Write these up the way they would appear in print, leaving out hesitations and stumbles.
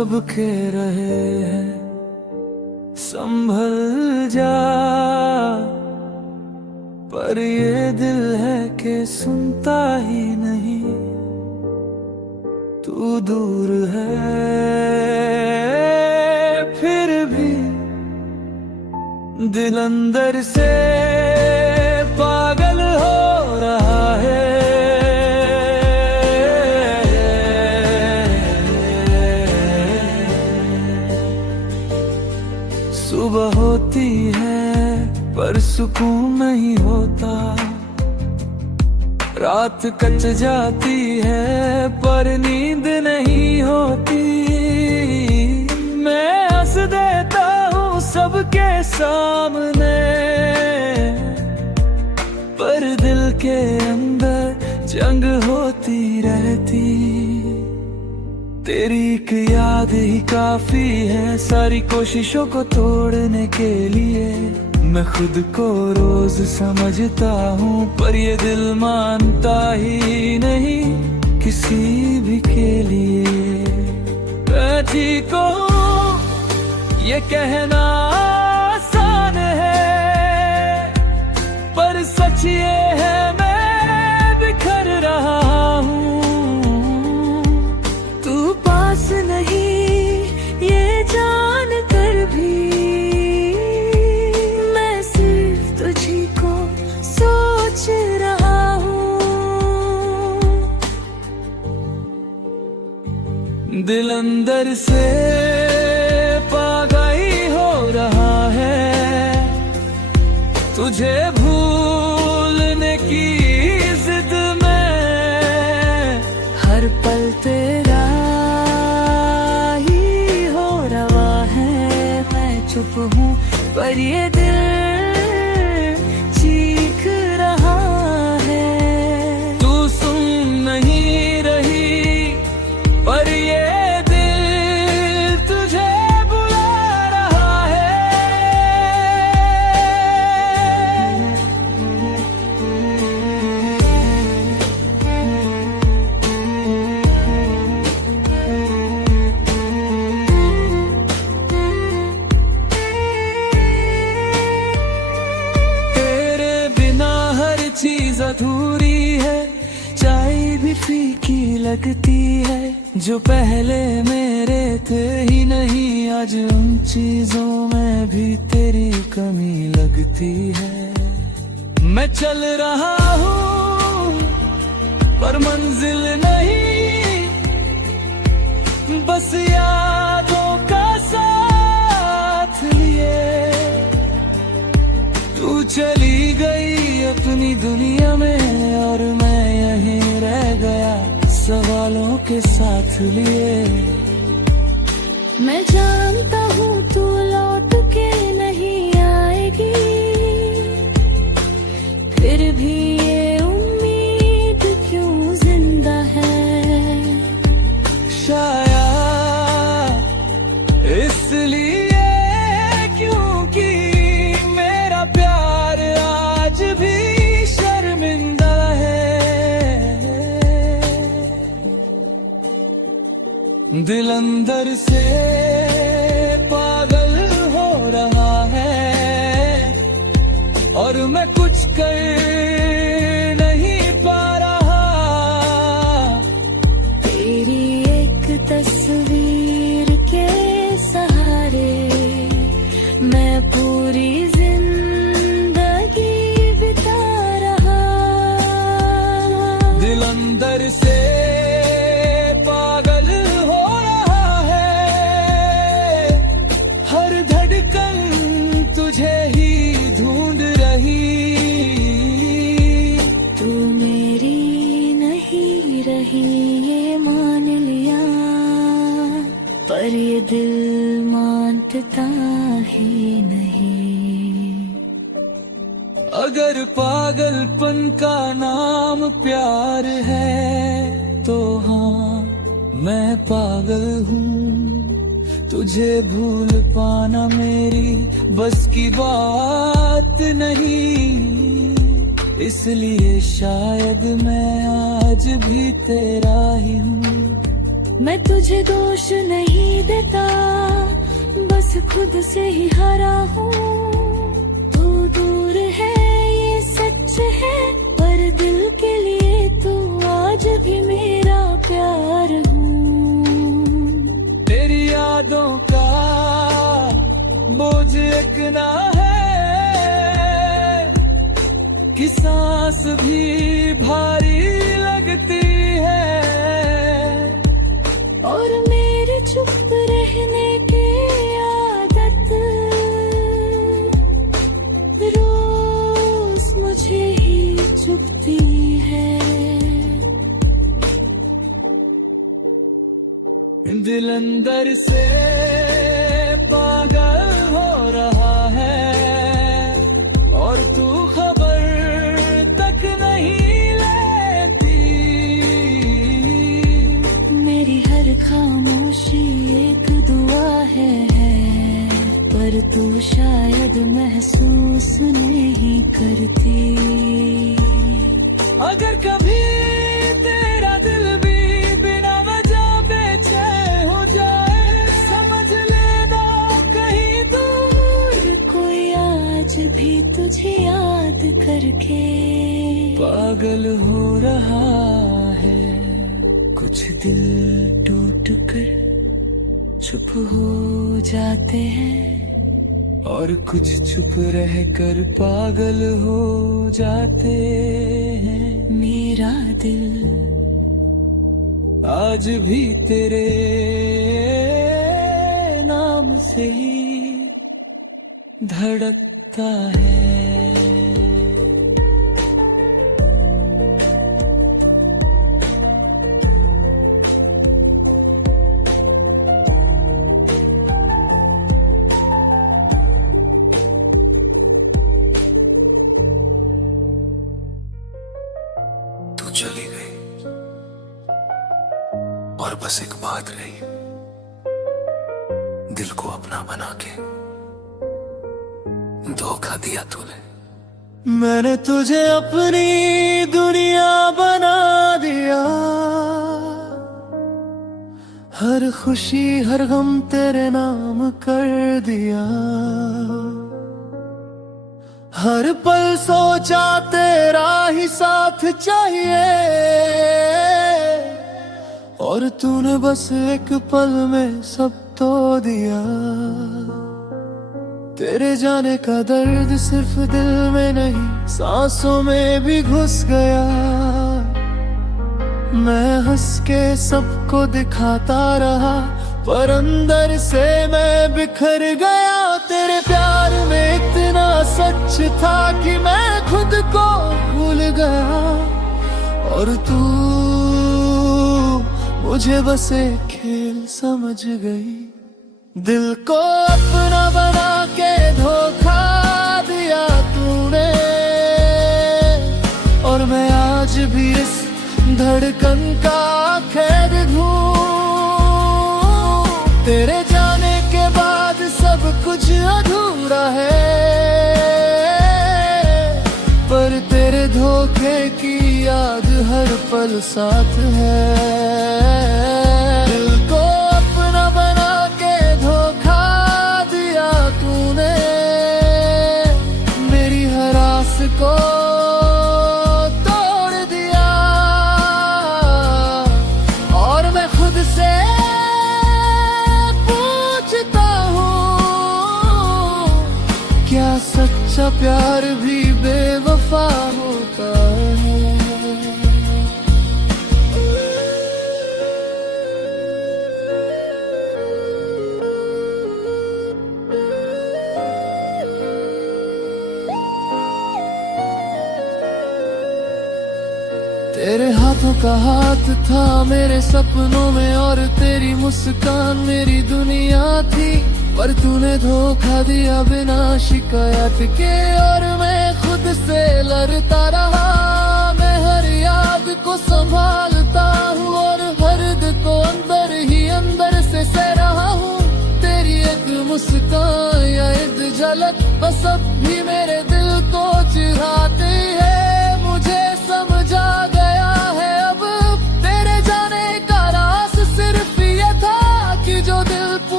सबके रहे हैं, संभल जा। पर ये दिल है कि सुनता ही नहीं, तू दूर है फिर भी दिल अंदर से पागल हो रहा है। सुबह होती है पर सुकून नहीं होता, रात कट जाती है पर नींद नहीं होती। मैं हंस देता हूँ सबके सामने, पर दिल के अंदर जंग होती रहती। तेरी एक याद ही काफी है सारी कोशिशों को तोड़ने के लिए। मैं खुद को रोज समझता हूँ पर ये दिल मानता ही नहीं किसी भी के लिए। मैं ठीक हूँ ये कहना आसान है, पर सच ये है मैं बिखर रहा हूँ। तू पास नहीं ये जान कर भी, मैं सिर्फ तुझी को सोच रहा हूँ। दिल अंदर से पागल हो रहा है, तुझे भूलने की जिद में। हर पल तेरा ही हो रहा है, मैं चुप हूँ पर ये दिल चीख रहा है। तू सुन नहीं रही पर ये दिल तुझे बुला रहा है। तेरे बिना हर चीज अधूरी है, चाय भी फीकी लगती है। जो पहले मेरे थे ही नहीं, आज उन चीजों में भी तेरी कमी लगती है। मैं चल रहा हूँ पर मंजिल नहीं, बस यादों का साथ लिए। तू चली गई अपनी दुनिया में और मैं यहीं रह गया सवालों के साथ लिए। मैं जानता हूँ तू लौट के नहीं आएगी, फिर भी ये उम्मीद क्यों जिंदा है। शायद इसलिए क्योंकि मेरा प्यार आज भी शर्मिंदा है। दिल अंदर से पागल हो रहा है और मैं कुछ कर नहीं पा रहा। तेरी एक तस्वीर के सहारे मैं पूरी जिंदगी बिता रहा। दिल अंदर से पागल हो रहा है, हर धड़कन तुझे ही ढूंढ रही। तू मेरी नहीं रही ये मान लिया, पर ये दिल मानता ही नहीं। अगर पागलपन का नाम प्यार है तो हाँ मैं पागल हूँ। तुझे भूल पाना मेरी बस की बात नहीं, इसलिए शायद मैं आज भी तेरा ही हूँ। मैं तुझे दोष नहीं देता, बस खुद से ही हारा हूँ। तू दूर है ये सच है, पर दिल के लिए तू आज भी मेरा प्यार हूँ। तेरी यादों का बोझ इतना है कि सांस भी भारी लगती है। और मेरी चुप रहने की आदत रोज मुझे ही चुभती है। दिल अंदर से पागल हो रहा है और तू खबर तक नहीं लेती। मेरी हर खामोशी एक दुआ है, पर तू शायद महसूस नहीं करती। अगर कभी तेरा दिल भी बिना वजह बेचैन हो जाए, समझ लेना कहीं दूर कोई आज भी तुझे याद करके पागल हो रहा है। कुछ दिल टूट कर चुप हो जाते हैं और कुछ चुप रह कर पागल हो जाते हैं। मेरा दिल आज भी तेरे नाम से ही धड़कता है। चली गई और बस एक बात रही, दिल को अपना बना के धोखा दिया तूने। मैंने तुझे अपनी दुनिया बना दिया, हर खुशी हर गम तेरे नाम कर दिया। हर पल सोचा तेरा ही साथ चाहिए, और तूने बस एक पल में सब तो दिया। तेरे जाने का दर्द सिर्फ दिल में नहीं सांसों में भी घुस गया। मैं हंस के सबको दिखाता रहा, पर अंदर से मैं बिखर गया। तेरे प्यार में इतना सच था कि मैं खुद को भूल गया, और तू मुझे बस एक खेल समझ गई। दिल को अपना बना के धोखा दिया तूने, और मैं आज भी इस धड़कन का कैद हूँ। तेरे जाने के बाद सब कुछ अधूरा है, पर तेरे धोखे की याद हर पल साथ है। दिल को अपना बना के धोखा दिया तूने, मेरी हर आस को तोड़ दिया। और मैं खुद से क्या सच्चा प्यार भी बेवफा होता है। तेरे हाथों का हाथ था मेरे सपनों में, और तेरी मुस्कान मेरी दुनिया थी। पर तूने धोखा दिया बिना शिकायत के, और मैं खुद से लड़ता रहा। मैं हर याद को संभालता हूँ, और हर दिल को अंदर ही अंदर से सह रहा हूँ। तेरी एक मुस्कान या एक झलक बस अब भी मेरे दिल को चिढ़ाती है। मुझे समझ आ गया है अब तेरे जाने का राज सिर्फ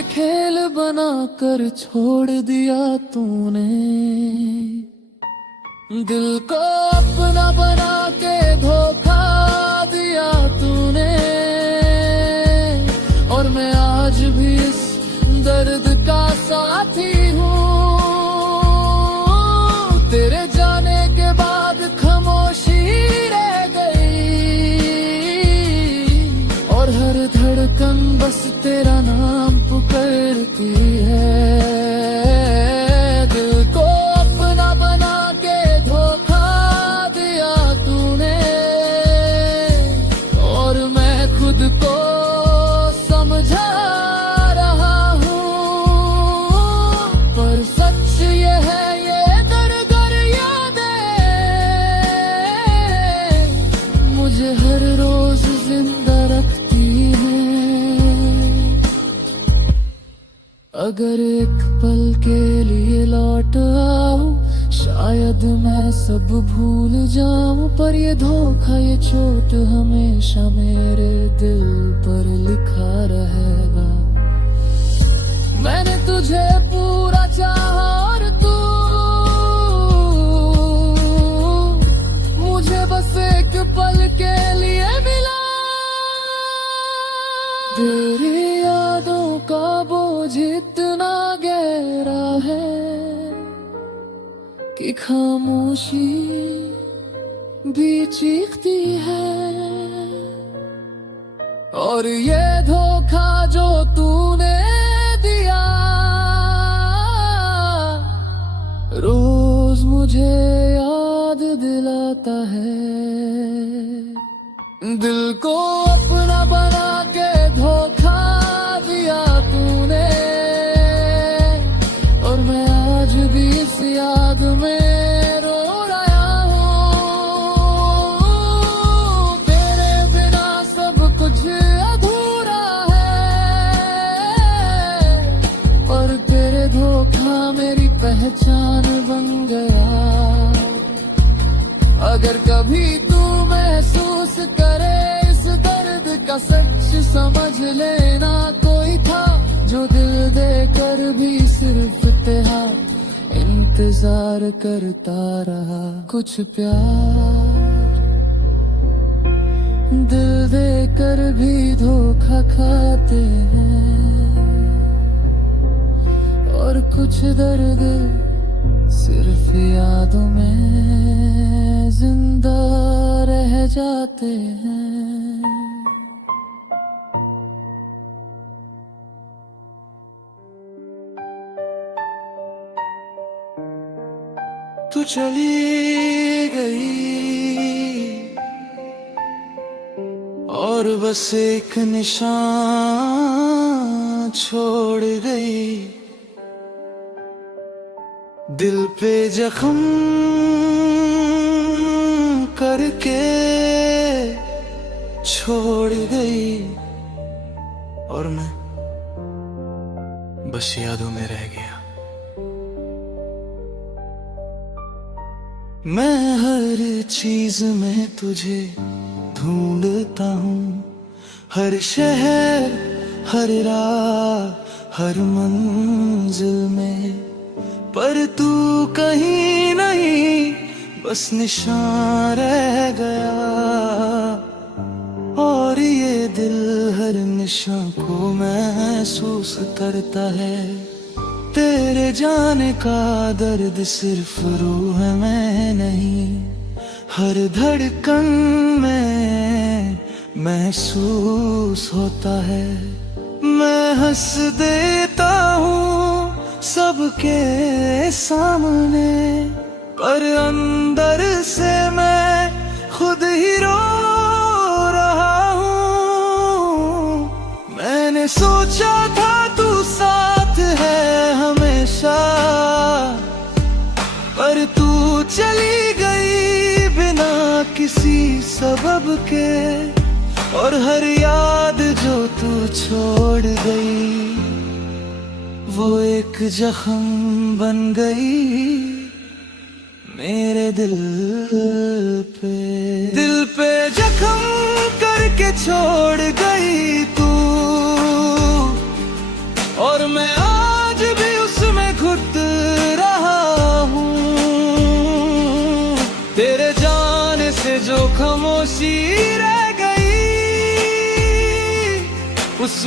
मुझे खेल बना कर छोड़ दिया तूने, दिल को अपना बना के धोखा दिया तूने। और मैं आज भी इस दर्द का साथी हूँ, तेरे जाने के बाद खामोशी रह गई, और हर धड़कन बस तेरा नाम पुकारती है। दिल को अपना बना के धोखा दिया तूने, और मैं खुद को समझा रहा हूँ, पर सच ये है ये दर यादें मुझे हर रोज जिंदा रखती हैं। अगर एक पल के लिए लौट आऊं, शायद मैं सब भूल जाऊं, पर ये धोखा ये चोट हमेशा मेरे दिल पर लिखा रहेगा। मैंने तुझे पूरा चाहा और तू मुझे बस एक पल के लिए मिला। तेरी यादों का बोझ इतना गहरा है कि खामोशी भी चीखती है, और ये धोखा जो तूने दिया रोज मुझे याद दिलाता है। दिल को अपना बना के धोखा दिया तूने, और मैं आज भी इस याद में रो रहा हूँ। तेरे बिना सब कुछ अधूरा है, पर तेरे धोखा मेरी पहचान बन गया। अगर कभी तू महसूस करे इस दर्द का सच, समझ लेना कोई था जो दिल देकर भी सिर्फ तेरा इंतजार करता रहा। कुछ प्यार दिल देकर भी धोखा खाते हैं, और कुछ दर्द सिर्फ यादों में जिंदा रह जाते हैं। तू चली गई और बस एक निशान छोड़ गई, दिल पे जख्म करके छोड़ गई, और मैं बस यादों में रह गया। मैं हर चीज में तुझे ढूंढता हूँ, हर शहर हर राह हर मंजिल में, पर तू कहीं नहीं बस निशान रह गया। और ये दिल हर निशान को महसूस करता है, तेरे जाने का दर्द सिर्फ रूह में नहीं, हर धड़कन में महसूस होता है। मैं हंस देता हूँ सबके सामने, पर अंदर से मैं खुद ही रो रहा हूँ। मैंने सोचा था तू साथ है हमेशा, पर तू चली गई बिना किसी सबब के, और हर याद जो तू छोड़ गई वो एक जख्म बन गई मेरे दिल पे जख्म करके छोड़ गई तू, और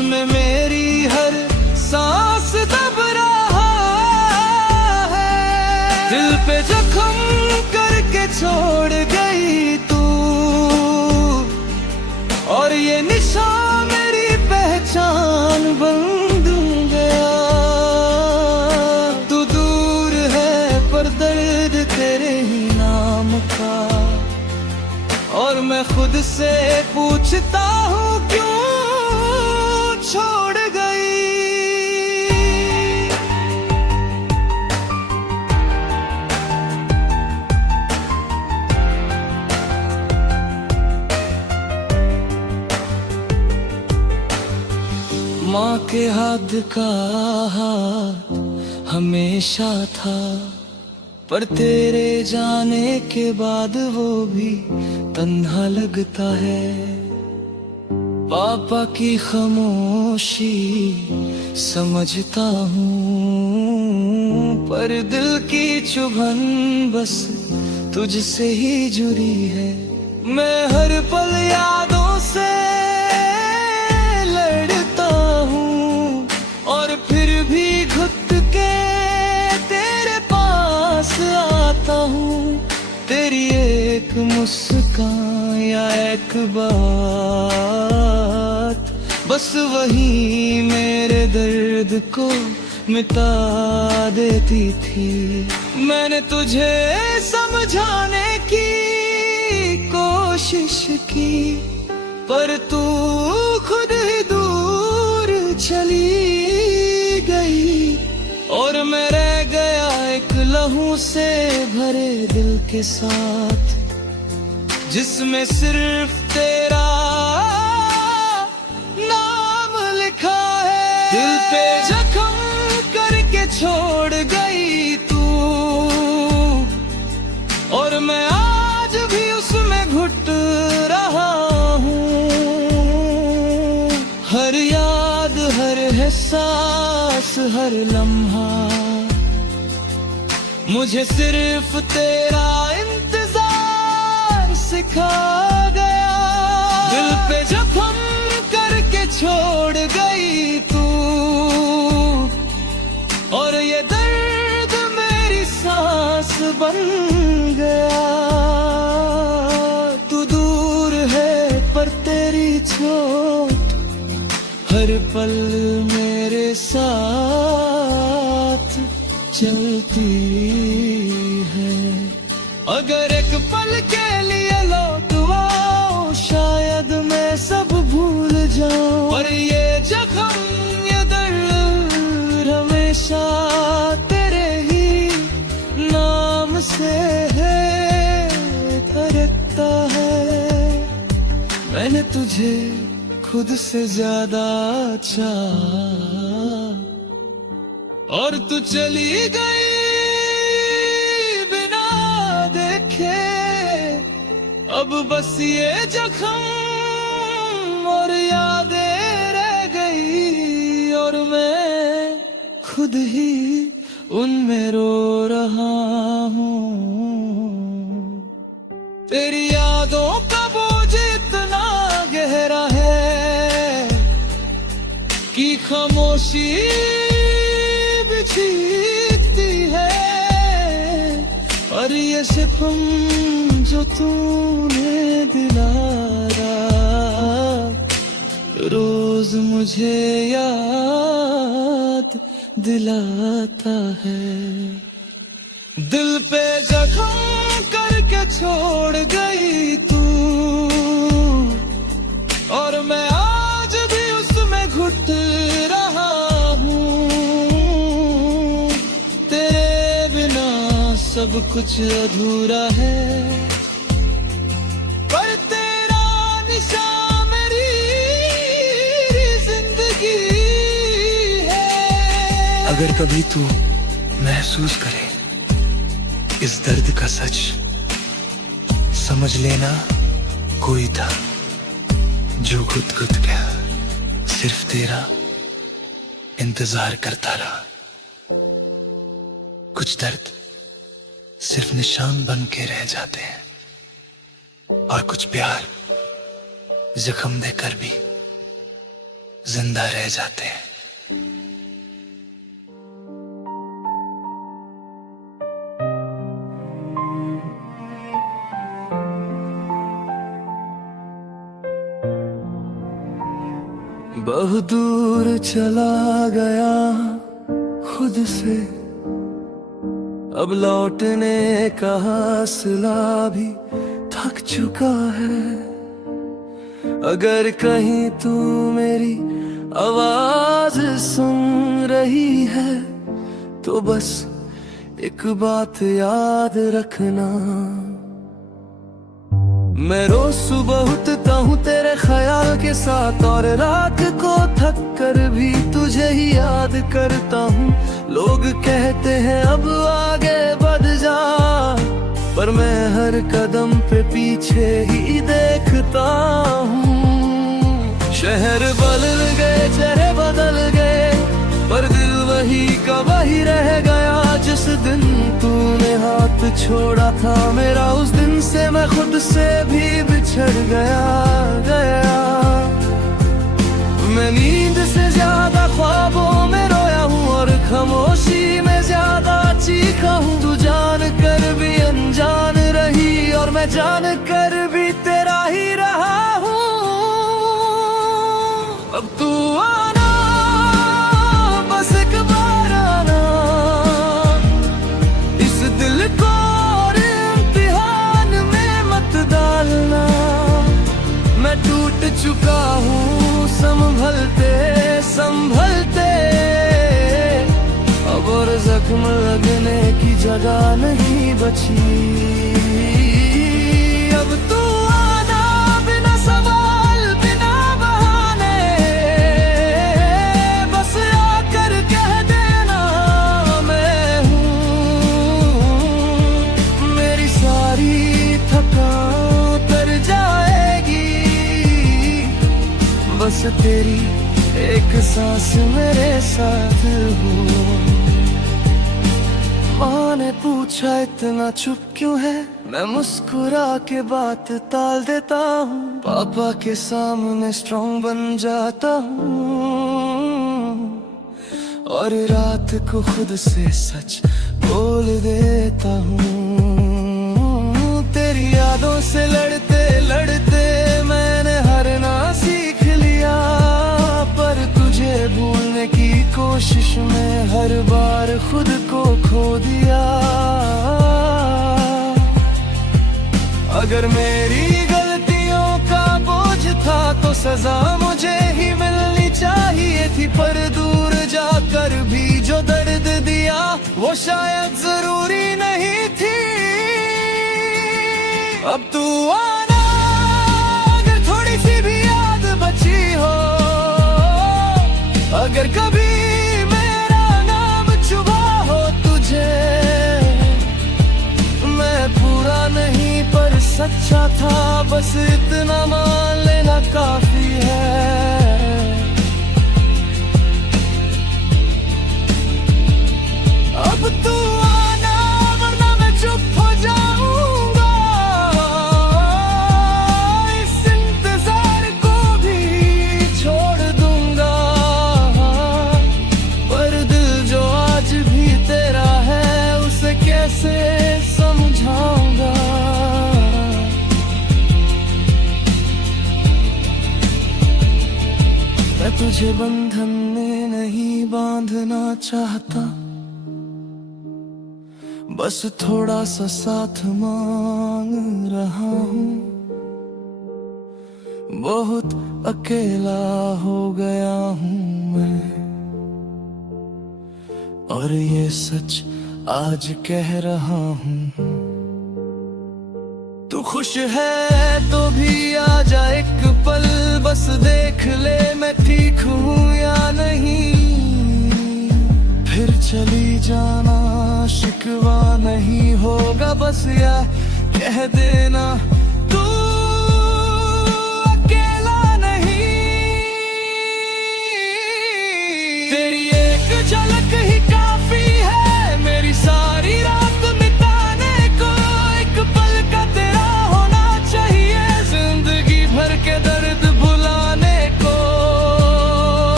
जिसमें मेरी हर सांस दब रहा है। दिल पे जख्म करके छोड़ गई तू, और ये निशान मेरी पहचान बन गया। तू दूर है पर दर्द तेरे ही नाम का, और मैं खुद से पूछता हूँ क्यों छोड़ गई। माँ के हाथ का हाथ हमेशा था, पर तेरे जाने के बाद वो भी तन्हा लगता है। पापा की खामोशी समझता हूँ, पर दिल की चुभन बस तुझसे ही जुड़ी है। मैं हर पल यादों से लड़ता हूँ, और फिर भी घुट के तेरे पास आता हूँ। तेरी एक मुस्कान या एक बात, बस वही मेरे दर्द को मिटा देती थी। मैंने तुझे समझाने की कोशिश की, पर तू खुद ही दूर चली गई, और मैं रह गया एक लहू से भरे दिल के साथ, जिसमें सिर्फ तेरा नाम लिखा है। दिल पे जख्म करके छोड़ गई तू, और मैं आज भी उसमें घुट रहा हूँ। हर याद, हर एहसास, हर लम्हा मुझे सिर्फ तेरा इंतजार सिखा गया। दिल पे जख्म करके छोड़ गई तू, और ये दर्द मेरी सांस बन गया। तू दूर है पर तेरी चोट हर पल मेरे साथ चलती है। अगर एक पल के लिए लौट आओ, शायद मैं सब भूल जाऊं, पर ये जख्म, ये दर्द हमेशा तेरे ही नाम से है, धड़कता है। मैंने तुझे खुद से ज्यादा चाहा, और तू चली गई बिना देखे। अब बस ये जख्म और यादें रह गई, और मैं खुद ही उनमें रो रहा हूँ। तेरी यादों का बोझ इतना गहरा है कि खामोशी चीखती है, और ये सितम जो तूने दिलाया रोज मुझे याद दिलाता है। दिल पे जख्म करके छोड़ गई तू, और मैं आज भी उसमें घुट रहा हूँ। सब कुछ अधूरा है, पर तेरा निशान मेरी जिंदगी है। अगर कभी तू महसूस करे इस दर्द का सच, समझ लेना कोई था जो खुद गया, सिर्फ तेरा इंतजार करता रहा। कुछ दर्द सिर्फ निशान बन के रह जाते हैं, और कुछ प्यार जख्म देकर भी जिंदा रह जाते हैं। बहुत दूर चला गया खुद से, अब लौटने का हौसला भी थक चुका है। अगर कहीं तू मेरी आवाज सुन रही है तो बस एक बात याद रखना, मैं रोज सुबह उठता हूँ तेरे ख्याल के साथ, और रात को थक कर भी तुझे ही याद करता हूँ। लोग कहते हैं अब आगे बढ़ जा, पर मैं हर कदम पे पीछे ही देखता हूँ। शहर बदल गए, चेहरे बदल गए, पर दिल वही का वही रह गया। जिस दिन तूने हाथ छोड़ा था मेरा, उस दिन से मैं खुद से भी बिछड़ गया। मैं नींद से ज्यादा ख्वाबों में रोया हूँ, और खामोशी में ज्यादा चीखा हूँ। तू जान कर भी अनजान रही, और मैं जान कर भी तेरा ही रहा हूँ। अब तू आना, बस एक बार आना, इस दिल को और इम्तिहान में मत डालना। मैं टूट चुका हूँ संभलते संभलते, अब और जख्म लगने की जगह नहीं बची। अब तू आना, बिना सवाल बिना बहाने, बस आकर कह देना मैं हूँ। मेरी सारी थकान तर जाएगी, बस तेरी एक सांस मेरे साथ हो। माँ ने पूछा इतना चुप क्यों है, मैं मुस्कुरा के बात टाल देता हूँ। पापा के सामने स्ट्रॉन्ग बन जाता हूँ, और रात को खुद से सच बोल देता हूँ। तेरी यादों से लड़ते लड़ते मैंने हारना सीख लिया, पर तुझे भूलने की कोशिश में हर बार खुद को खो दिया। अगर मेरी गलतियों का बोझ था तो सजा मुझे ही मिलनी चाहिए थी, पर दूर जाकर भी जो दर्द दिया वो शायद जरूरी नहीं थी। अब तू आना, अगर थोड़ी सी भी याद बची हो, अगर कभी मेरा नाम चुभा हो तुझे, मैं पूरा नहीं पर सच्चा था, बस इतना मान लेना काफी है। अब तू आना, वरना मैं चुप हो जाऊंगा। इस इंतजार को भी छोड़ दूंगा, पर दिल जो आज भी तेरा है उसे कैसे समझाऊंगा। मैं तुझे बंधन में नहीं बांधना चाहता, बस थोड़ा सा साथ मांग रहा हूँ। बहुत अकेला हो गया हूँ मैं, और ये सच आज कह रहा हूँ। तू खुश है तो भी आ जा एक पल, बस देख ले मैं ठीक हूँ या नहीं। फिर चली जाना, शिकवा नहीं होगा, बस या कह देना तू अकेला नहीं। तेरी एक झलक ही काफी है मेरी सारी रात मिटाने को। एक पल का तेरा होना चाहिए जिंदगी भर के दर्द भुलाने को।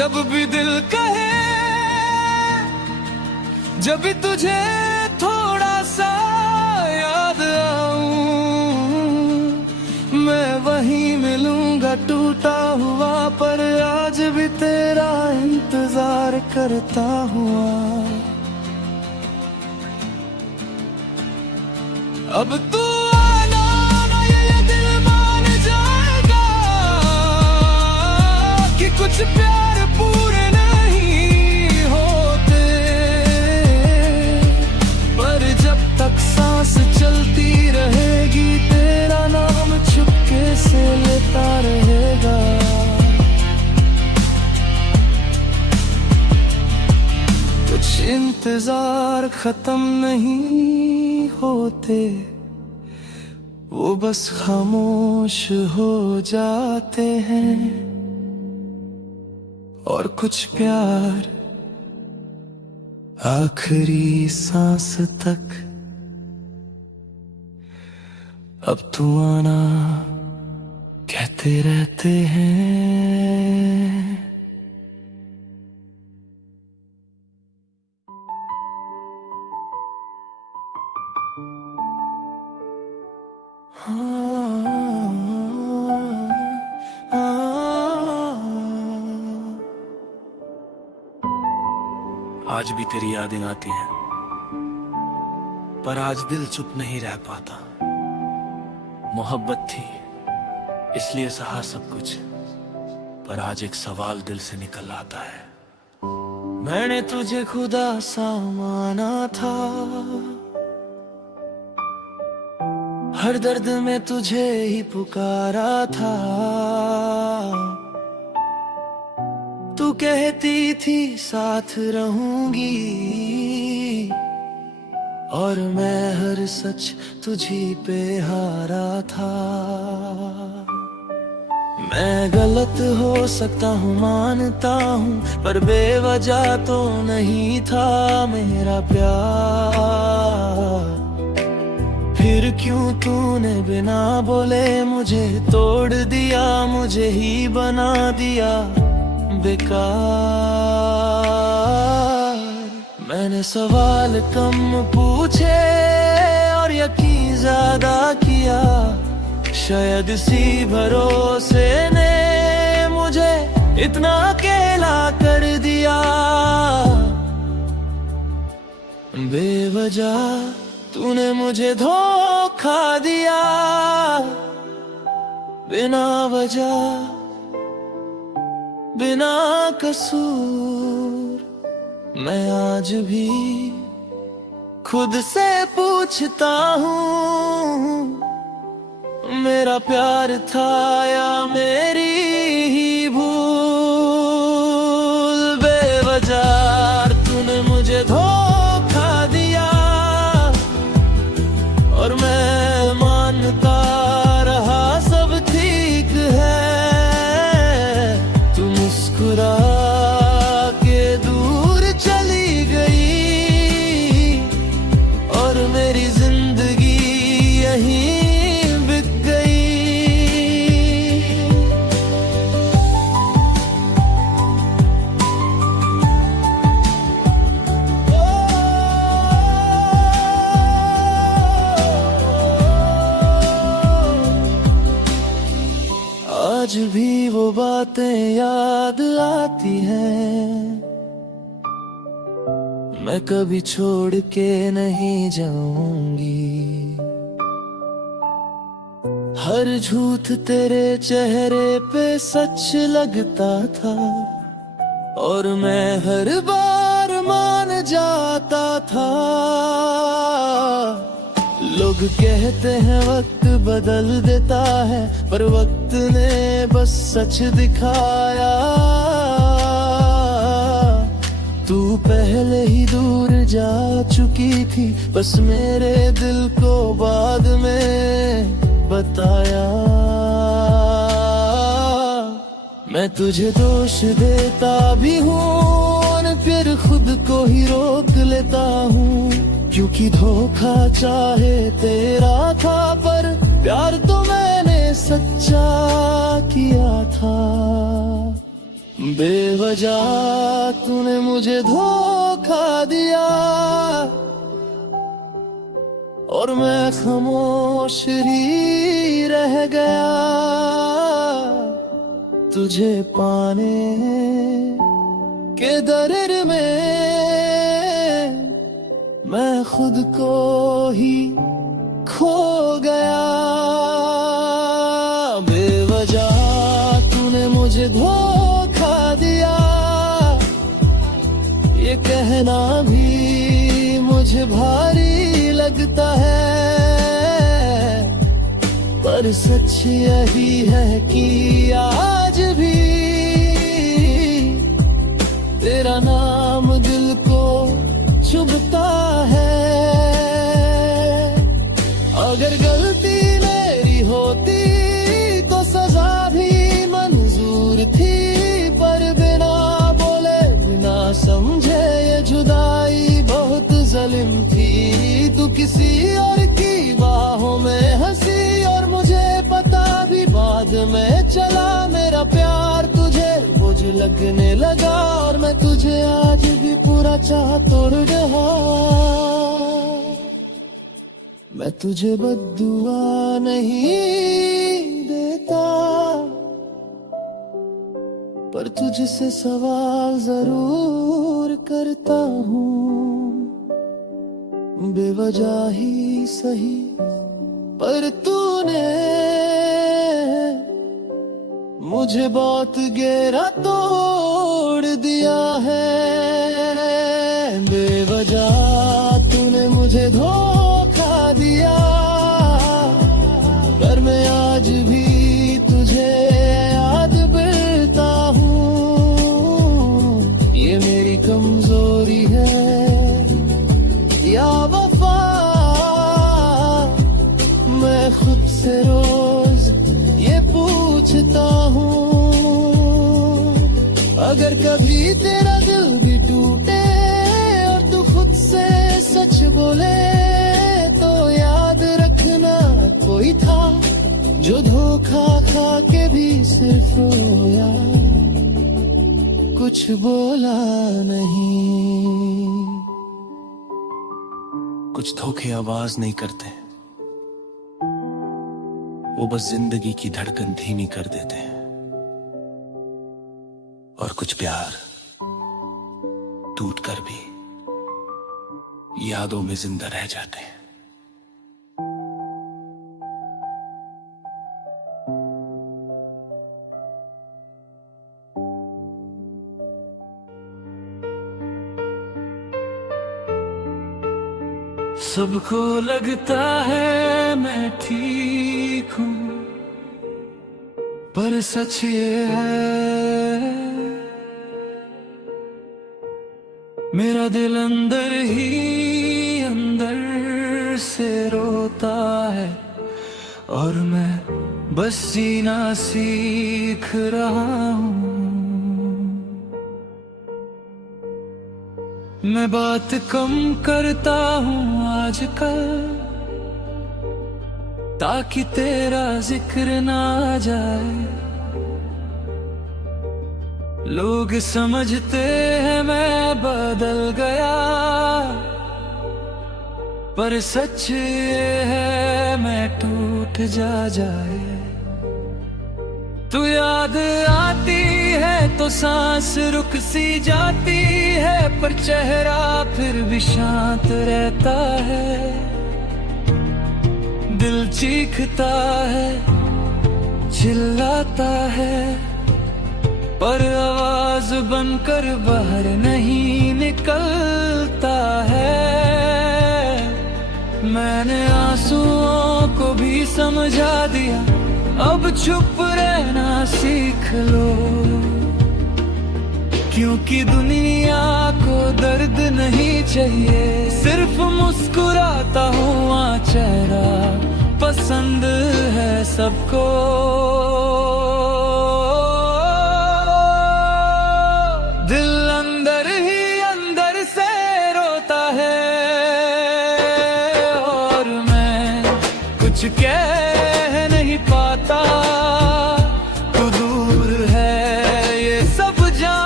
जब भी दिल कहे, जब भी तुझे थोड़ा सा याद आऊं, मैं वहीं मिलूंगा टूटा हुआ, पर आज भी तेरा इंतजार करता हुआ। अब तू आना ना, ये दिल मान जाएगा कि कुछ प्यार पूरे नहीं होते, पर जब तक सांस चलती रहेगी तेरा नाम चुपके से लेता रहेगा। कुछ इंतजार खत्म नहीं होते, वो बस खामोश हो जाते हैं, और कुछ प्यार आखिरी सांस तक। अब तू आना कहते रहते हैं। आज भी तेरी यादें आती हैं, पर आज दिल चुप नहीं रह पाता। मोहब्बत थी इसलिए सहा सब कुछ, पर आज एक सवाल दिल से निकल आता है। मैंने तुझे खुदा सा माना था, हर दर्द में तुझे ही पुकारा था। तू कहती थी साथ रहूंगी, और मैं हर सच तुझी पे हारा था। मैं गलत हो सकता हूँ मानता हूँ, पर बेवजह तो नहीं था मेरा प्यार। फिर क्यों तूने बिना बोले मुझे तोड़ दिया, मुझे ही बना दिया बेकार। मैंने सवाल कम पूछे और यकीन ज्यादा किया, शायद इसी भरोसे ने मुझे इतना अकेला कर दिया। बेवजह तूने मुझे धोखा दिया, बिना वजह बिना कसूर। मैं आज भी खुद से पूछता हूँ, मेरा प्यार था या मेरी ही भूल। बेवजह तूने मुझे धोखा दिया, और मैं मानता रहा सब ठीक है। तू मुस्कुरा के दूर चली गई, और मेरी जिंदगी यहीं बिक गई। आज भी वो बातें याद आती हैं, मैं कभी छोड़ के नहीं जाऊंगी। हर झूठ तेरे चेहरे पे सच लगता था, और मैं हर बार मान जाता था। लोग कहते हैं वक्त बदल देता है, पर वक्त ने बस सच दिखाया। तू पहले ही दूर जा चुकी थी, बस मेरे दिल को बाद में बताया। मैं तुझे दोष देता भी हूँ, फिर खुद को ही रोक लेता हूँ, क्योंकि धोखा चाहे तेरा था, पर प्यार तो मैंने सच्चा किया था। बेवजह तूने मुझे धोखा दिया और मैं खामोश ही रह गया। तुझे पाने के दर्द में मैं खुद को ही खो गया। बेवजह तूने मुझे धोखा दिया, ये कहना भी मुझे भारी लगता है, पर सच यही है कि आज भी तेरा नाम दिल को चुभता है। अगर गलती मेरी होती तो सजा भी मंजूर थी, पर बिना बोले बिना समझे ये जुदाई बहुत जालिम थी। तू किसी और की बाहों में हंसी और मुझे पता भी बाद में चला, मेरा प्यार तुझे बोझ लगने लगा और मैं तुझे आज भी पूरा चाह तोड़ रहा। मैं तुझे बद्दुआ नहीं देता, पर तुझसे सवाल जरूर करता हूँ। बेवजह ही सही पर तूने मुझे बहुत गहरा तोड़ दिया है। बेवजह तूने मुझे धोखा दिया, पर मैं आज भी तुझे याद करता हूँ। ये मेरी कमजोरी है या वफा, मैं खुद से रोज ये पूछता हूँ। अगर कभी तेरा दिल भी टूटे और तू खुद से सच बोले, तो याद रखना कोई था जो धोखा खा के भी सिर्फ रोया, कुछ बोला नहीं। कुछ धोखे आवाज नहीं करते, वो बस जिंदगी की धड़कन धीमी कर देते हैं। और कुछ प्यार टूटकर भी यादों में जिंदा रह जाते हैं। सबको लगता है मैं ठीक हूँ, पर सच ये है मेरा दिल अंदर ही अंदर से रोता है, और मैं बस जीना सीख रहा हूँ। मैं बात कम करता हूँ आजकल, ताकि तेरा जिक्र ना आ जाए। लोग समझते हैं मैं बदल गया, पर सच ये है मैं टूट जाए। तू याद आती है तो सांस रुक सी जाती है, पर चेहरा फिर भी शांत रहता है। दिल चीखता है, चिल्लाता है, पर आवाज बनकर बाहर नहीं निकलता है। मैंने आंसुओं को भी समझा दिया, अब चुप रहना सीख लो, क्योंकि दुनिया को दर्द नहीं चाहिए, सिर्फ मुस्कुराता हुआ चेहरा पसंद है सबको। दिल अंदर ही अंदर से रोता है, और मैं कुछ कह नहीं पाता। तू दूर है ये सब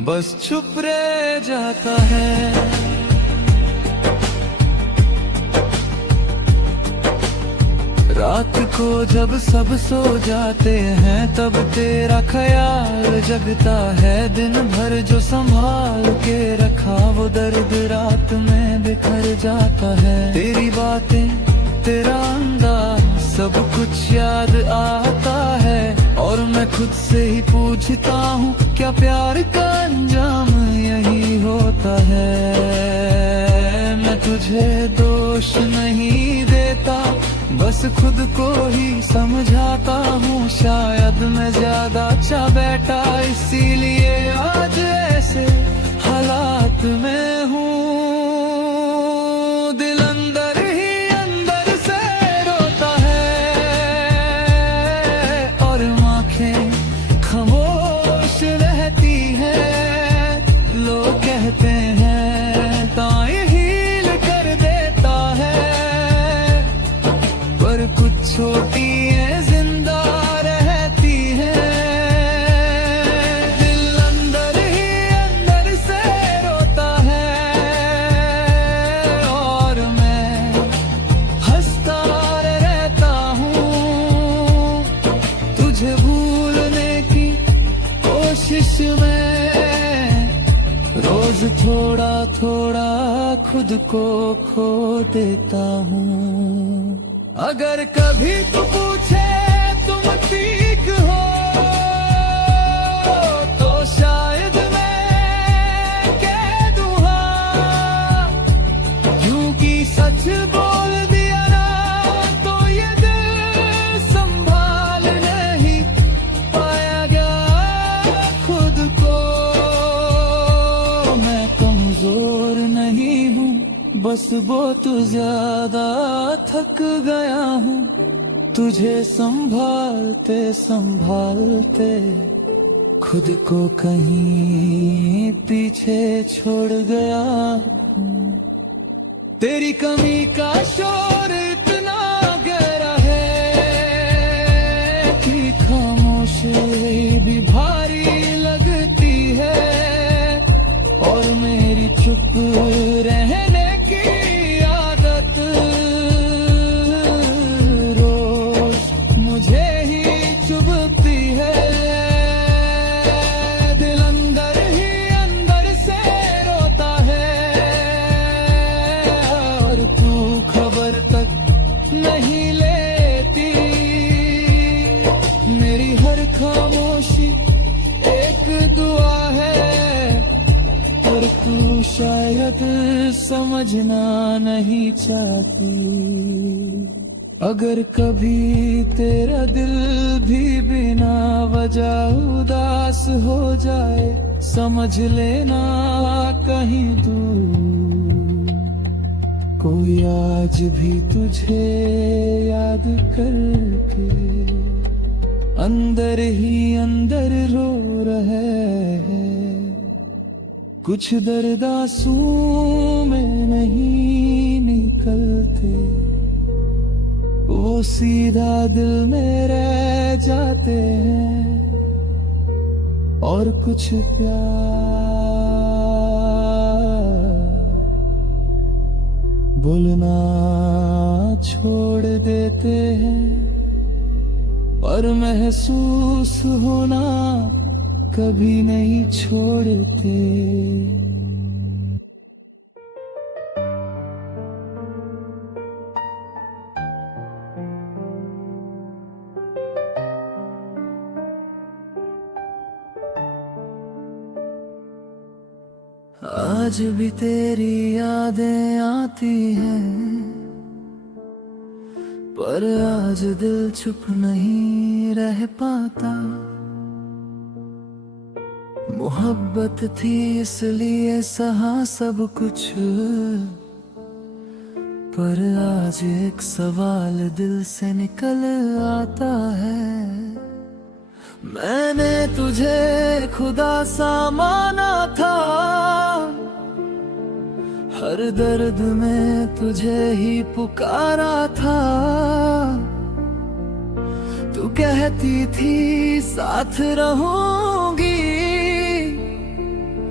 बस चुप रह जाता है। रात को जब सब सो जाते हैं तब तेरा ख्याल जगता है। दिन भर जो संभाल के रखा वो दर्द रात में बिखर जाता है। तेरी बातें, तेरा अंदाज, सब कुछ याद आता है। और मैं खुद से ही पूछता हूँ क्या प्यार का अंजाम यही होता है। मैं तुझे दोष नहीं देता, बस खुद को ही समझाता हूँ। शायद मैं ज्यादा अच्छा बैठा इसीलिए आज ऐसे हालात में हूँ। दिल अंदर ही अंदर से रोता है और आँखें खामोश रहती हैं। लोग कहते हैं ताए हील कर देता है, पर कुछ छोटी है जिंदा रहती है। दिल अंदर ही अंदर से रोता है और मैं हंसता रहता हूँ। तुझे भूलने की कोशिश में रोज थोड़ा थोड़ा खुद को खो देता हूँ। अगर कभी तू पूछे तुम ठीक हो तो शायद मैं कह दूँ हाँ, क्योंकि सच बोल दिया ना तो ये दिल संभाल नहीं पाया गया खुद को। मैं कमजोर नहीं हूँ, बस बहुत ज्यादा थक गया हूँ। तुझे संभालते संभालते खुद को कहीं पीछे छोड़ गया हूँ। तेरी कमी का शोर इतना गहरा है कि खामोशी भी भारी लगती है। और मेरी चुप रहने की आदत रोज मुझे ही चुभती है। दिल अंदर ही अंदर से रोता है और तू खबर तक नहीं लेती। मेरी हर खामोशी एक दुआ है, पर तू शायद समझना नहीं चाहती। अगर कभी तेरा दिल भी बिना वजह उदास हो जाए, समझ लेना कहीं दूर कोई आज भी तुझे याद करके अंदर ही अंदर रो रहे हैं। कुछ दर्द आंसू में नहीं निकलते, वो सीधा दिल में रह जाते हैं। और कुछ प्यार बोलना छोड़ देते हैं, पर महसूस होना कभी नहीं छोड़ते। आज भी तेरी यादें आती हैं, पर आज दिल चुप नहीं रह पाता। मोहब्बत थी इसलिए सहा सब कुछ, पर आज एक सवाल दिल से निकल आता है। मैंने तुझे खुदा सा माना था, हर दर्द में तुझे ही पुकारा था। तू कहती थी साथ रहूंगी,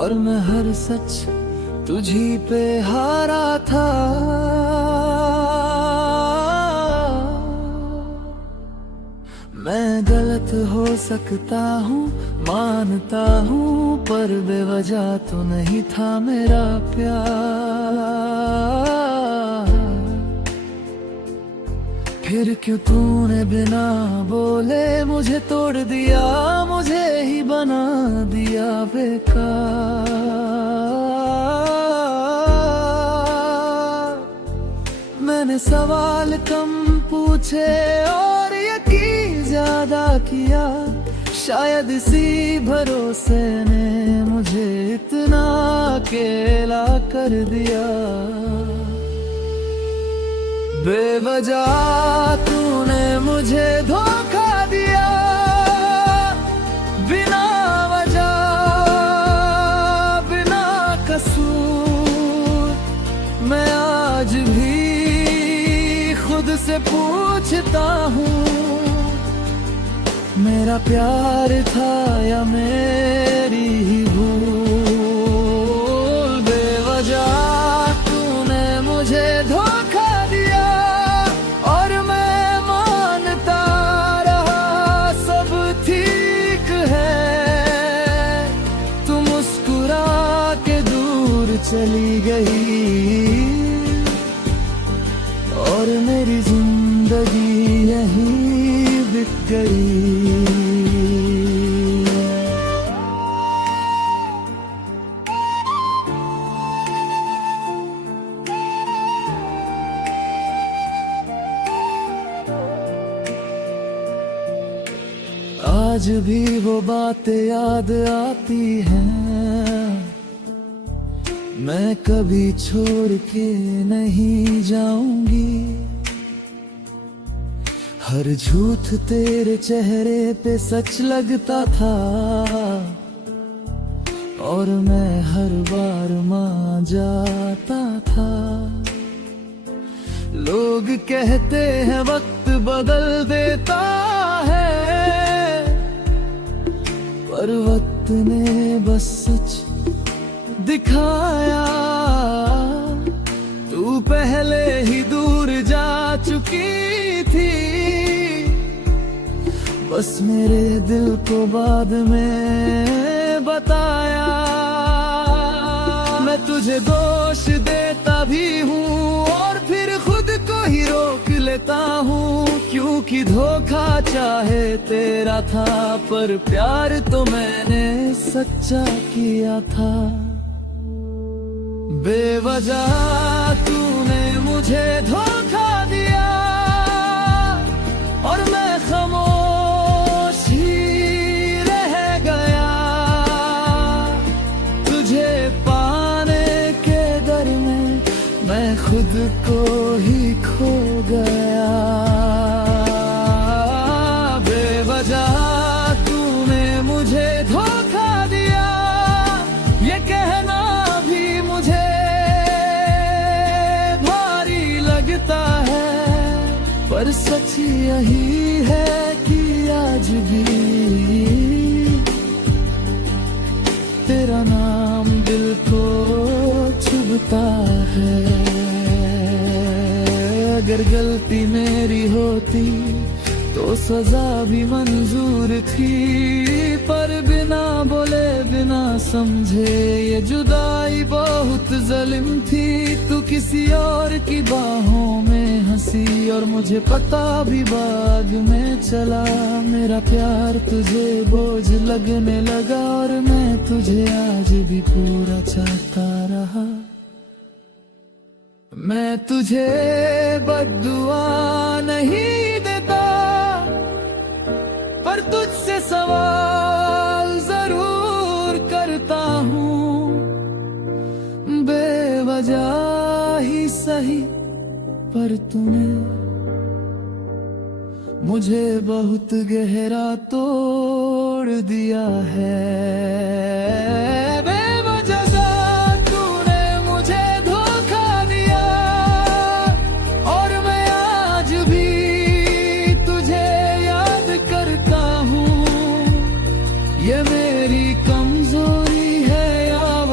और मैं हर सच तुझी पे हारा था। मैं गलत हो सकता हूँ मानता हूँ, पर बेवजह तो नहीं था मेरा प्यार। फिर क्यों तूने बिना बोले मुझे तोड़ दिया, मुझे ही बना दिया बेकार। मैंने सवाल कम पूछे और यकीन ज्यादा किया, शायद इसी भरोसे ने मुझे इतना अकेला कर दिया। बेवजह तूने मुझे धोखा दिया, बिना वजह बिना कसूर। मैं आज भी खुद से पूछता हूँ, मेरा प्यार था या मेरी ही भूल। बेवजह तूने मुझे धोखा दिया और मैं मानता रहा सब ठीक है। तू मुस्कुरा के दूर चली गई और मेरी जिंदगी यहीं बिक गई। आज भी वो बातें याद आती हैं, मैं कभी छोड़ के नहीं जाऊंगी। हर झूठ तेरे चेहरे पे सच लगता था और मैं हर बार मान जाता था। लोग कहते हैं वक्त बदल देता है, पर वक्त ने बस सच दिखाया। तू पहले ही दूर जा चुकी थी, बस मेरे दिल को बाद में बताया। मैं तुझे दोष देता भी हूँ और फिर खुद को ही रोक लेता हूँ, क्योंकि धोखा चाहे तेरा था, पर प्यार तो मैंने सच्चा किया था। बेवजह तूने मुझे धोखा दिया और मैं खामोश ही रह गया। तुझे पाने के डर में मैं खुद को ही खो गया। बेवजह तूने मुझे धोखा दिया, ये कहना भी मुझे भारी लगता है, पर सच यही है कि आज भी तेरा नाम दिल को चुभता है। अगर गलती मेरी होती तो सजा भी मंजूर थी, पर बिना बोले बिना समझे ये जुदाई बहुत जालिम थी। तू किसी और की बाहों में हंसी और मुझे पता भी बाद में चला। मेरा प्यार तुझे बोझ लगने लगा और मैं तुझे आज भी पूरा चाहता रहा। मैं तुझे बद्दुआ नहीं देता, पर तुझसे सवाल जरूर करता हूँ। बेवजह ही सही, पर तूने मुझे बहुत गहरा तोड़ दिया है। ये मेरी कमजोरी है या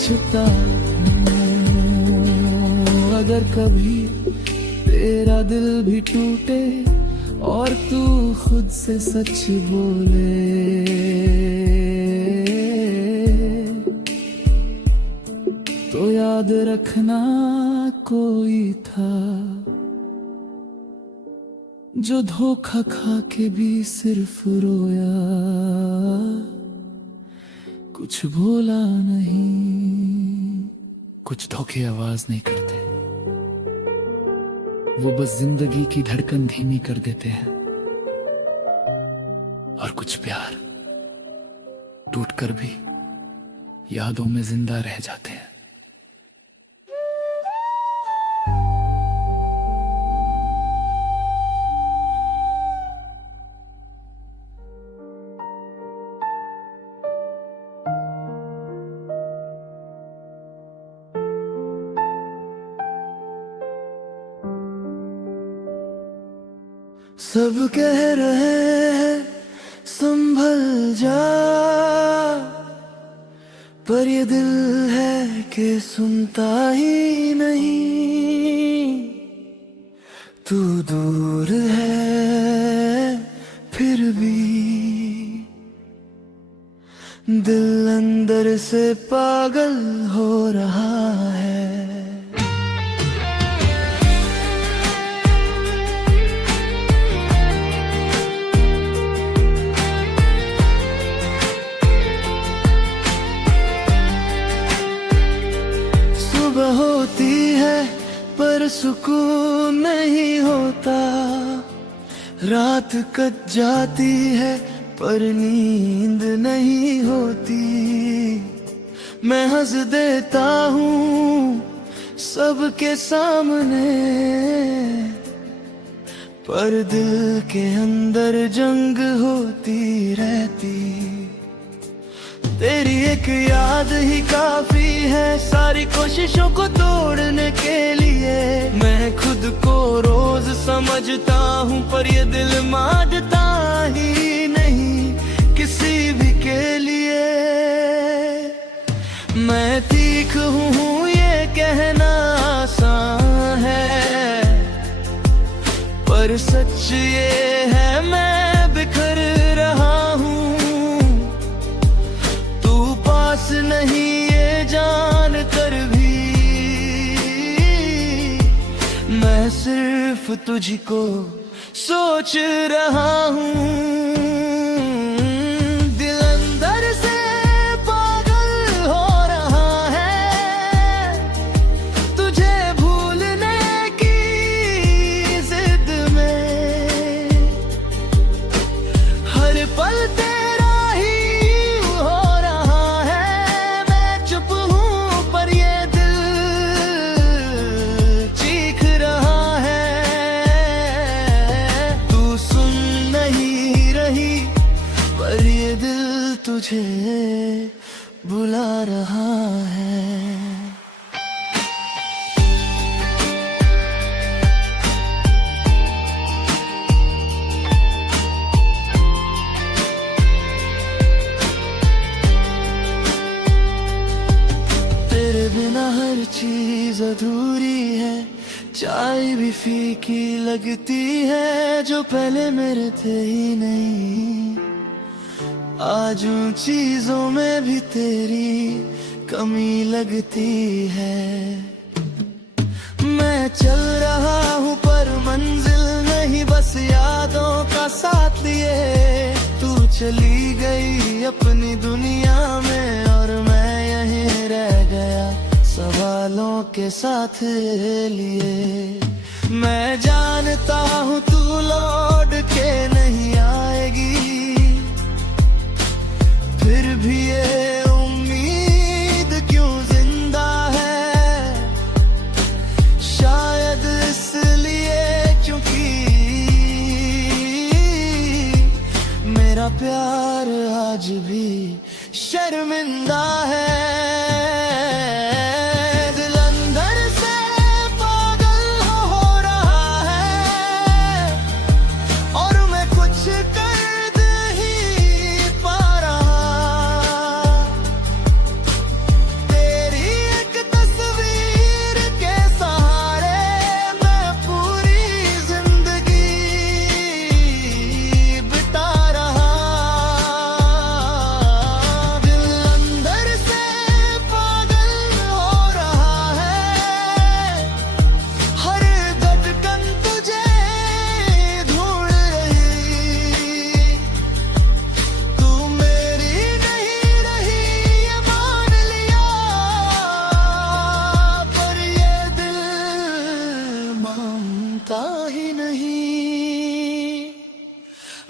सोचता हूँ अगर कभी तेरा दिल भी टूटे और तू खुद से सच बोले, तो याद रखना कोई था जो धोखा खा के भी सिर्फ रोया, कुछ बोला नहीं। कुछ धोखे आवाज नहीं करते, वो बस जिंदगी की धड़कन धीमी कर देते हैं। और कुछ प्यार टूटकर भी यादों में जिंदा रह जाते हैं। सब कह रहे हैं संभल जा, पर ये दिल है कि सुनता ही नहीं। तू दूर है फिर भी दिल अंदर से पागल हो रहा है। सुबह होती है पर सुकून नहीं होता, रात कट जाती है पर नींद नहीं होती। मैं हंस देता हूँ सबके सामने, पर दिल के अंदर जंग होती रहती। तेरी एक याद ही काफी है सारी कोशिशों को तोड़ने के लिए। मैं खुद को रोज समझता हूँ पर ये दिल मानता ही नहीं किसी भी के लिए। मैं तीख हूँ ये कहना आसान है, पर सच ये है मैं बिखर रहा हूँ। नहीं ये जान कर भी मैं सिर्फ तुझको सोच रहा हूँ। दिल अंदर से पागल हो रहा है तुझे भूलने की जिद में। हर पल तेरा ही तुझे बुला रहा है। तेरे बिना हर चीज अधूरी है, चाय भी फीकी लगती है जो पहले मेरे थे ही नहीं। आज उन चीजों में भी तेरी कमी लगती है। मैं चल रहा हूँ पर मंजिल नहीं बस यादों का साथ लिए। तू चली गई अपनी दुनिया में और मैं यहीं रह गया सवालों के साथ लिए। मैं जानता हूँ तू लौट के नहीं आएगी, फिर भी ये उम्मीद क्यों जिंदा है। शायद इसलिए क्योंकि मेरा प्यार आज भी शर्मिंदा है। दिल अंदर से पागल हो रहा है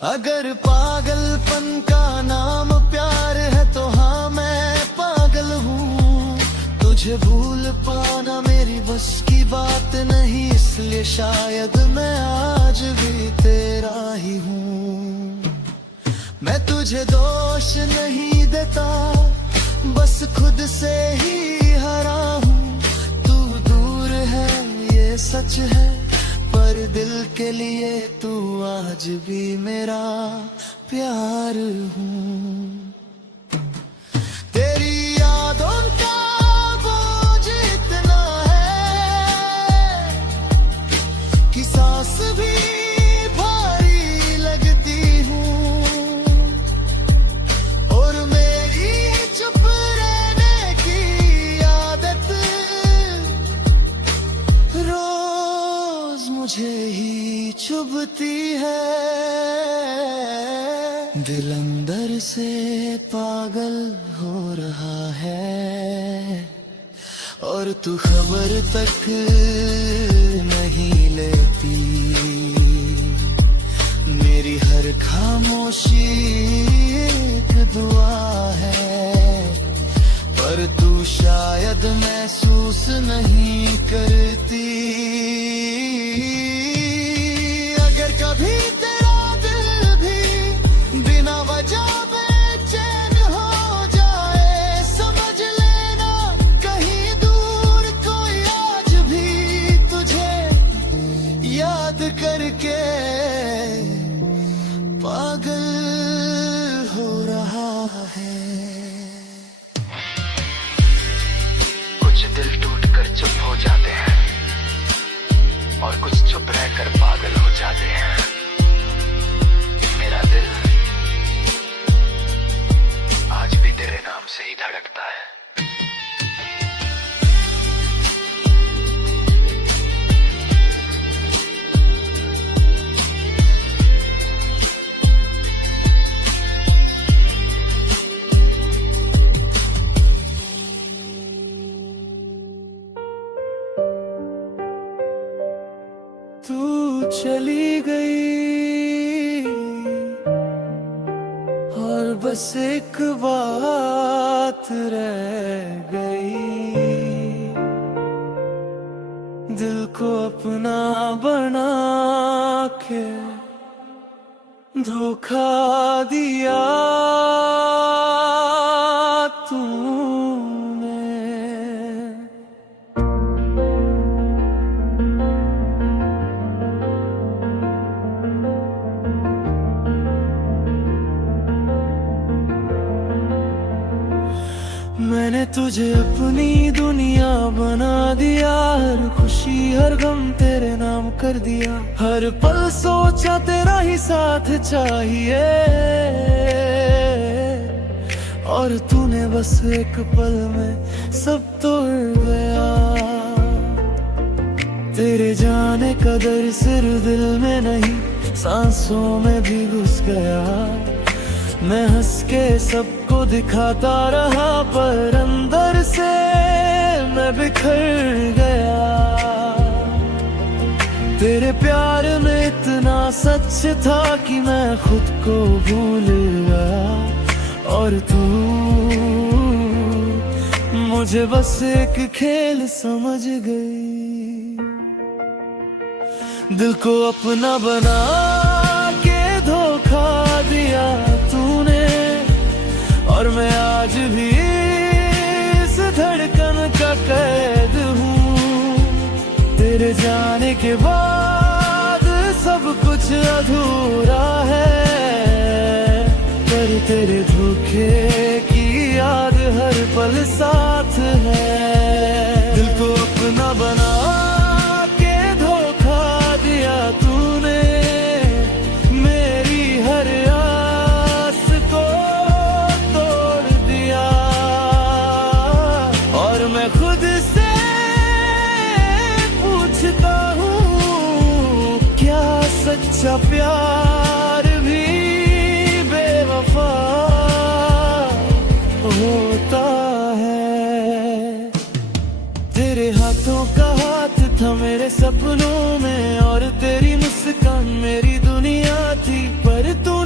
अगर पागलपन का नाम प्यार है तो हाँ मैं पागल हूँ। तुझे भूल पाना मेरी बस की बात नहीं, इसलिए शायद मैं आज भी तेरा ही हूँ। मैं तुझे दोष नहीं देता, बस खुद से ही हरा हूँ। तू दूर है ये सच है, पर दिल के लिए तू आज भी मेरा प्यार हूँ। तेरी यादों का बोझ इतना है कि सांस भी भारी लगती हूँ, और मेरी चुप रहने की आदत रोज मुझे ही चुभती है। दिल अंदर से पागल हो रहा है, और तू खबर तक नहीं लेती। मेरी हर खामोशी एक दुआ है, पर तू शायद महसूस नहीं करती। अगर कभी तेरा दिल भी बिना वजह बेचैन हो जाए, समझ लेना कहीं दूर कोई आज भी तुझे याद करके पागल हो रहा है। कुछ दिल टूट कर चुप हो जाते हैं, और कुछ चुप रहकर पागल हो जाते हैं। मेरा दिल आज भी तेरे नाम से ही धड़कता है। तू चली गई और बस एक बात रह गई, दिल को अपना बना के धोखा दिया तूने। मैंने तुझे अपनी दुनिया बना दिया, हर खुशी हर गम तेरे नाम कर दिया। हर पल सोचा तेरा ही साथ चाहिए, और तूने बस एक पल में सब तोड़ गया। तेरे जाने का दर्द सिर्फ दिल में नहीं, सांसों में भी घुस गया। मैं हंस के सबको दिखाता रहा, पर अंदर से मैं बिखर गया। तेरे प्यार में इतना सच था कि मैं खुद को भूल गया, और तू मुझे बस एक खेल समझ गई। दिल को अपना बना के धोखा दिया तूने, और मैं आज भी इस धड़कन का कैद हूँ। तेरे जाने के बाद सब कुछ अधूरा है, पर तेरे धोखे की याद हर पल साथ है। दिल को अपना बना के धोखा दिया तूने, मेरी हर आस को तोड़ दिया। और मैं खुद से पूछता हूँ, क्या सच्चा प्यार भी बेवफा होता है? तेरे हाथों का हाथ था मेरे सपनों में, और तेरी मुस्कान मेरी दुनिया थी, पर तू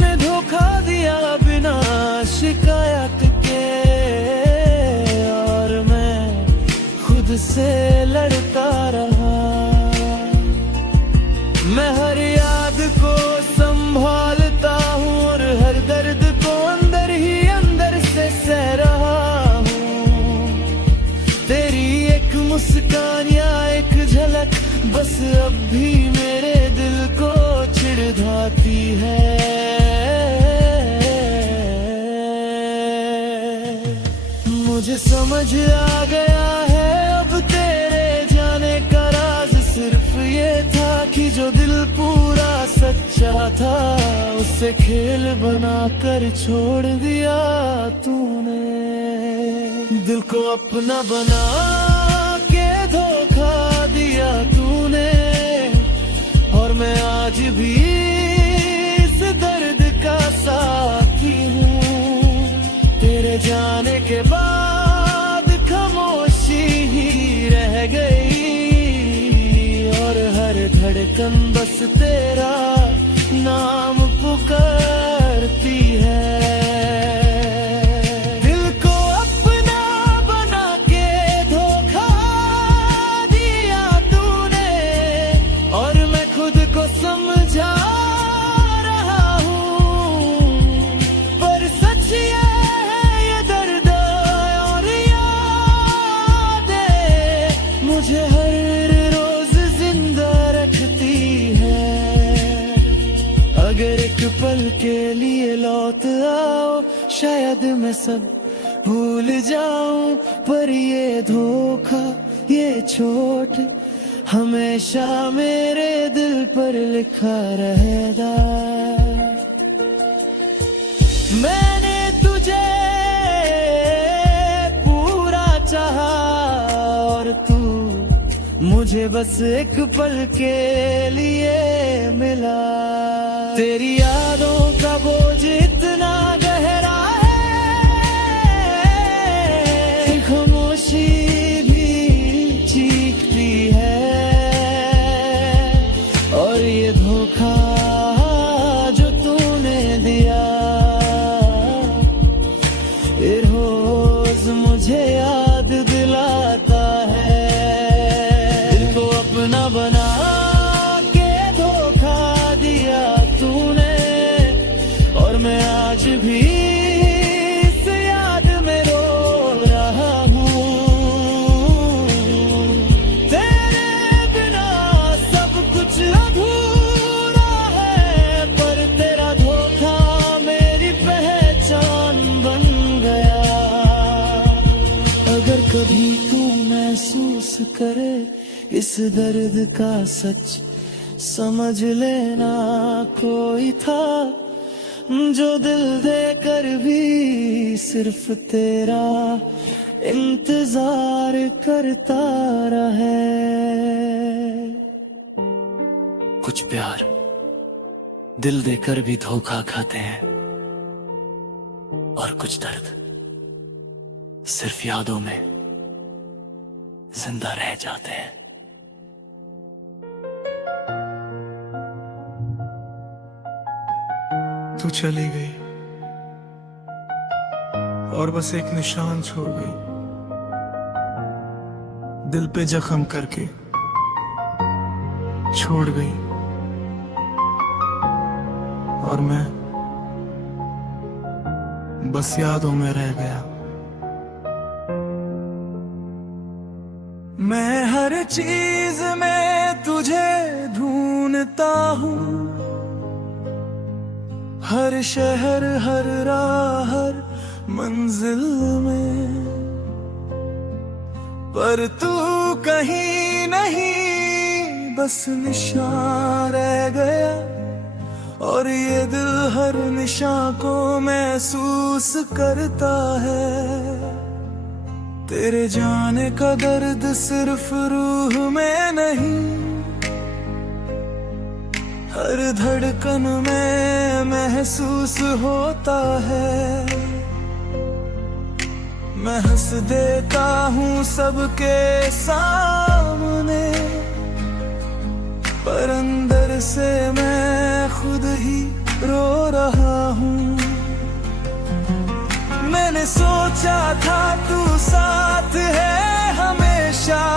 खुद से लड़ता रहा। मैं हर याद को संभालता हूँ और हर दर्द को अंदर ही अंदर से सह रहा हूँ। तेरी एक मुस्कान या एक झलक बस अब भी मेरे दिल को चिढ़ाती है। मुझे समझ आ गया है अब तेरे जाने का राज सिर्फ ये था कि जो दिल पूरा सच्चा था उसे खेल बनाकर छोड़ दिया तूने। दिल को अपना बना के धोखा दिया तूने और मैं आज भी इस दर्द का साथी हूँ। तेरे जाने के बाद खामोशी ही रह गई और हर धड़कन बस तेरा नाम पुकारती है। दिल को अपना बना के धोखा दिया तूने और मैं खुद को समझा रहा हूँ। पर सच ये है ये दर्द और यादें मुझे हर रोज जिंदा रखती है। अगर एक पल के लिए लौट आओ शायद मैं सब भूल जाऊं, पर ये धोखा ये चोट हमेशा मेरे दिल पर लिखा रहेगा। मैंने तुझे पूरा चाहा और तू मुझे बस एक पल के लिए मिला। तेरी यादों का बोझ इतना गहरा है, खामोशी भी चीखती है और ये धोखा जो तूने दिया ये रोज मुझे याद दिलाता है। दिल को अपना बना के धोखा दिया तूने और मैं आज भी इस याद में रो रहा हूँ। तेरे बिना सब कुछ अधूरा है, पर तेरा धोखा मेरी पहचान बन गया। अगर कभी तू महसूस करे इस दर्द का सच समझ लेना कोई था जो दिल देकर भी सिर्फ तेरा इंतजार करता रहे। कुछ प्यार दिल देकर भी धोखा खाते हैं और कुछ दर्द सिर्फ यादों में जिंदा रह जाते हैं। तू चली गई और बस एक निशान छोड़ गई, दिल पे जख्म करके छोड़ गई और मैं बस यादों में रह गया। मैं हर चीज में तुझे ढूंढता हूँ, हर शहर हर राह हर मंजिल में, पर तू कहीं नहीं बस निशान रह गया और ये दिल हर निशान को महसूस करता है। तेरे जाने का दर्द सिर्फ रूह में नहीं हर धड़कन में महसूस होता है। मैं हंस देता हूँ सबके सामने, पर अंदर से मैं खुद ही रो रहा हूँ। मैंने सोचा था तू साथ है हमेशा,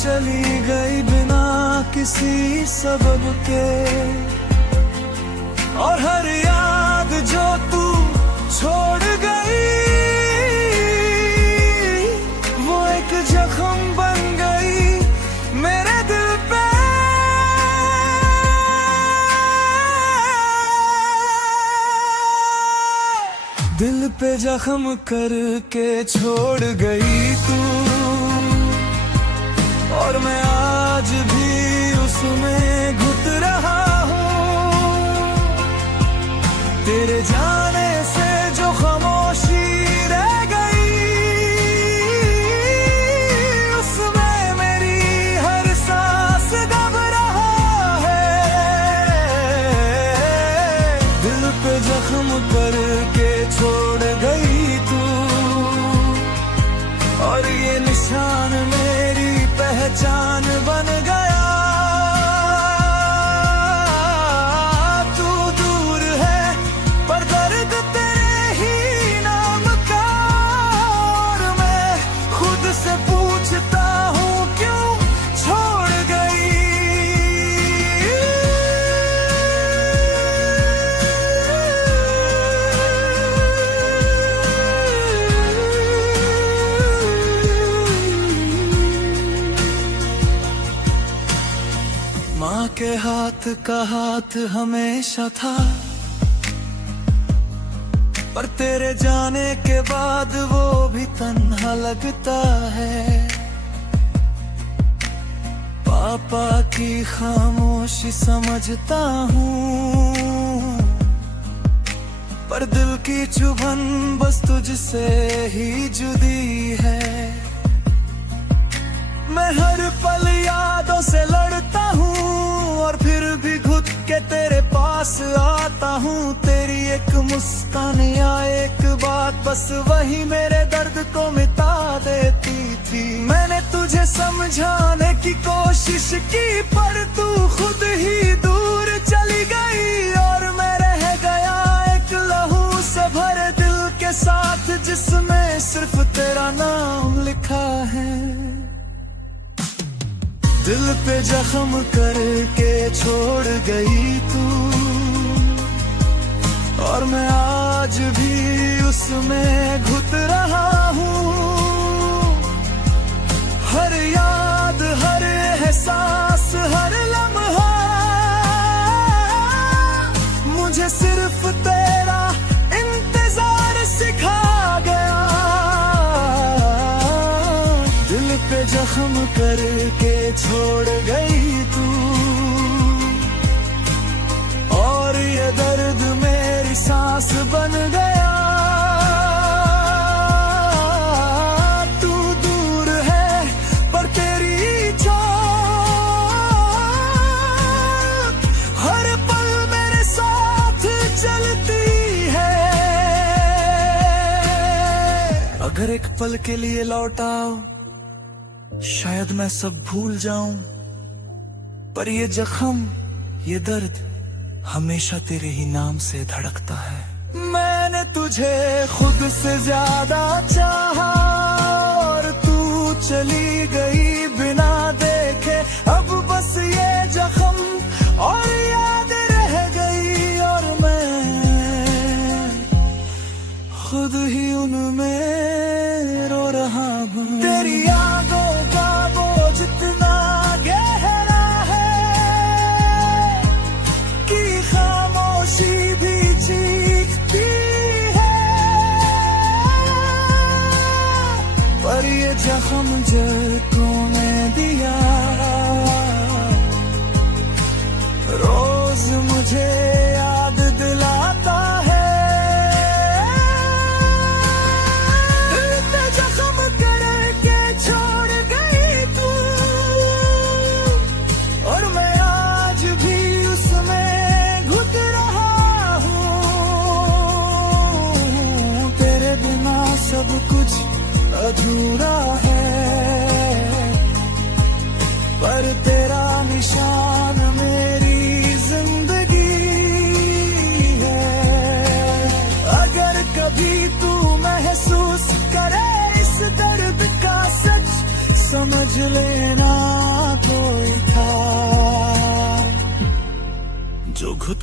चली गई बिना किसी सबब के, और हर याद जो तू छोड़ गई वो एक जख्म बन गई मेरे दिल पे। दिल पे जख्म करके छोड़ गई तू, और मैं आज भी उसमें घुट रहा हूँ। तेरे जाने से जो खामोशी रह गई उसमें मेरी हर सांस दब रहा है। दिल पे जख्म करके छोड़ गई तू, और ये निशान मेरी पहचान बन गया। तू दूर है पर दर्द तेरे ही नाम का, और मैं खुद से पूछता हूँ क्यों छोड़ गई। माँ के हाथ का हाथ हमेशा था, पर तेरे जाने के बाद वो भी तन्हा लगता है। पापा की खामोशी समझता हूँ, पर दिल की चुभन बस तुझसे ही जुदी है। मैं हर पल यादों से लड़ता हूँ, और फिर भी घुट के तेरे पास आता हूँ। तेरी एक मुस्कान या एक बात बस वही मेरे दर्द को मिटा देती थी। मैंने तुझे समझाने की कोशिश की, पर तू खुद ही दूर चली गई, और मैं रह गया एक लहू से भरे दिल के साथ जिसमें सिर्फ तेरा नाम लिखा है। दिल पे जख्म करके छोड़ गई तू, और मैं आज भी उसमें घुट रहा हूँ। हर याद हर एहसास हर लम्हा मुझे सिर्फ तेरा इंतजार सिखा गया। दिल पे जख्म करके छोड़ गई तू, और ये दर्द मेरी सांस बन गया। तू दूर है पर तेरी छाप हर पल मेरे साथ चलती है। अगर एक पल के लिए लौट आओ, शायद मैं सब भूल जाऊं, पर ये जख्म ये दर्द हमेशा तेरे ही नाम से धड़कता है। मैंने तुझे खुद से ज्यादा चाहा, और तू चली गई बिना देखे। अब बस ये जख्म और याद रह गई, और मैं खुद ही उनमें रो रहा हूँ। तेरी यादों का बोझ इतना गहरा है कि खामोशी भी चीखती है। पर ये जख्म जड़ को मैं दिया, रोज मुझे याद दिलाता है। जख्म करके छोड़ गई तू, और मैं आज भी उसमें घुट रहा हूँ। तेरे बिना सब कुछ अधूरा है, पर तेरा निशान मेरी जिंदगी है। अगर कभी तू महसूस करे इस दर्द का सच, समझ लेना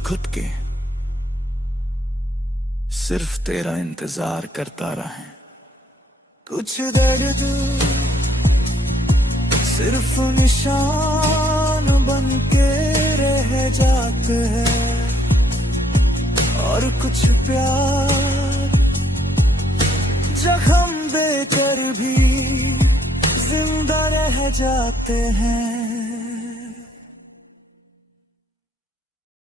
खुद के सिर्फ तेरा इंतजार करता रहे। कुछ दर्द सिर्फ निशान बन के रह जाते हैं और कुछ प्यार जख्म देकर भी जिंदा रह जाते हैं।